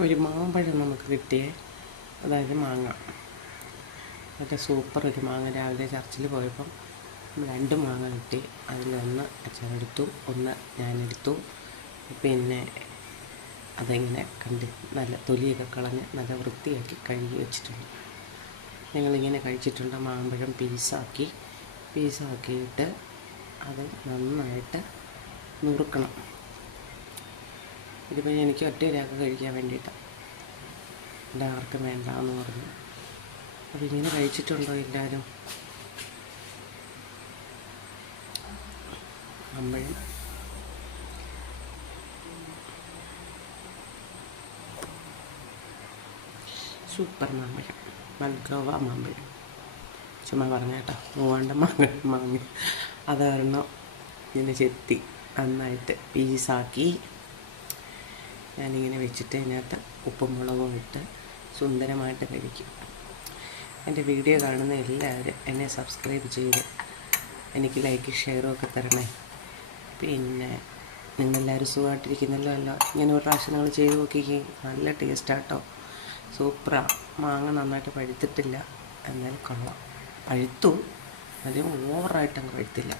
ഒരു മാമ്പഴം നമുക്ക് കിട്ടിയേ, അതായത് മാങ്ങ. മറ്റേ സൂപ്പർ ഒരു മാങ്ങ രാവിലെ ചർച്ചിൽ പോയപ്പം 2 മാങ്ങ കിട്ടി. അതിലൊന്ന് അച്ഛനെടുത്തു, ഒന്ന് ഞാനെടുത്തു. പിന്നെ അതിങ്ങനെ നല്ല തൊലിയൊക്കെ കളഞ്ഞ് നല്ല വൃത്തിയാക്കി കഴുകി വെച്ചിട്ടുണ്ട്. ഞങ്ങളിങ്ങനെ കഴിച്ചിട്ടുണ്ട്. മാമ്പഴം പീസാക്കിയിട്ട് അത് നന്നായിട്ട് നുറുക്കണം. ഇതിപ്പോൾ എനിക്ക് ഒറ്റയൊരാൾക്ക് കഴിക്കാൻ വേണ്ടിയിട്ടാണ്, എല്ലാവർക്കും വേണ്ടാന്ന് പറഞ്ഞു. അപ്പോൾ ഇങ്ങനെ കഴിച്ചിട്ടുണ്ടോ എല്ലാവരും? മാമ്പഴം സൂപ്പർ മാമ്പഴം, മൽഗോവ മാമ്പഴം. ചുമ്മാ പറഞ്ഞ കേട്ടോ, മൂവാണ്ട മാങ്ങ അതൊരെണ്ണം ഇങ്ങനെ ചെത്തി നന്നായിട്ട് പീസാക്കി ഞാനിങ്ങനെ വെച്ചിട്ട് അതിനകത്ത് ഉപ്പും മുളകും ഇട്ട് സുന്ദരമായിട്ട് കഴിക്കും. എൻ്റെ വീഡിയോ കാണുന്ന എല്ലാവരും എന്നെ സബ്സ്ക്രൈബ് ചെയ്ത് എനിക്ക് ലൈക്ക് ഷെയറും ഒക്കെ തരണേ. പിന്നെ നിങ്ങളെല്ലാവരും സുഖമായിട്ടിരിക്കുന്നല്ലോ അല്ലോ. ഇങ്ങനെ ഒരു പ്രാവശ്യം നിങ്ങൾ ചെയ്ത് നോക്കിക്കേ, നല്ല ടേസ്റ്റാട്ടോ, സൂപ്പറാണ്. മാങ്ങ നന്നായിട്ട് പഴുത്തിട്ടില്ല, എന്നാലും കൊള്ളാം. പഴുത്തു, അതിന് ഓവറായിട്ടങ്ങ് പഴുത്തില്ല.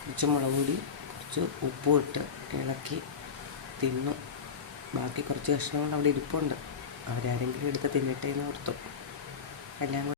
കുറച്ച് മുളക് പൊടി, കുറച്ച് ഉപ്പും ഇട്ട് ഇളക്കി തിന്നു. ബാക്കി കുറച്ച് കഷ്ണങ്ങൾ അവിടെ ഇരിപ്പുണ്ട്, അവരാരെങ്കിലും എടുത്ത് തിന്നട്ടെ എന്ന് ഓർത്തു. എല്ലാം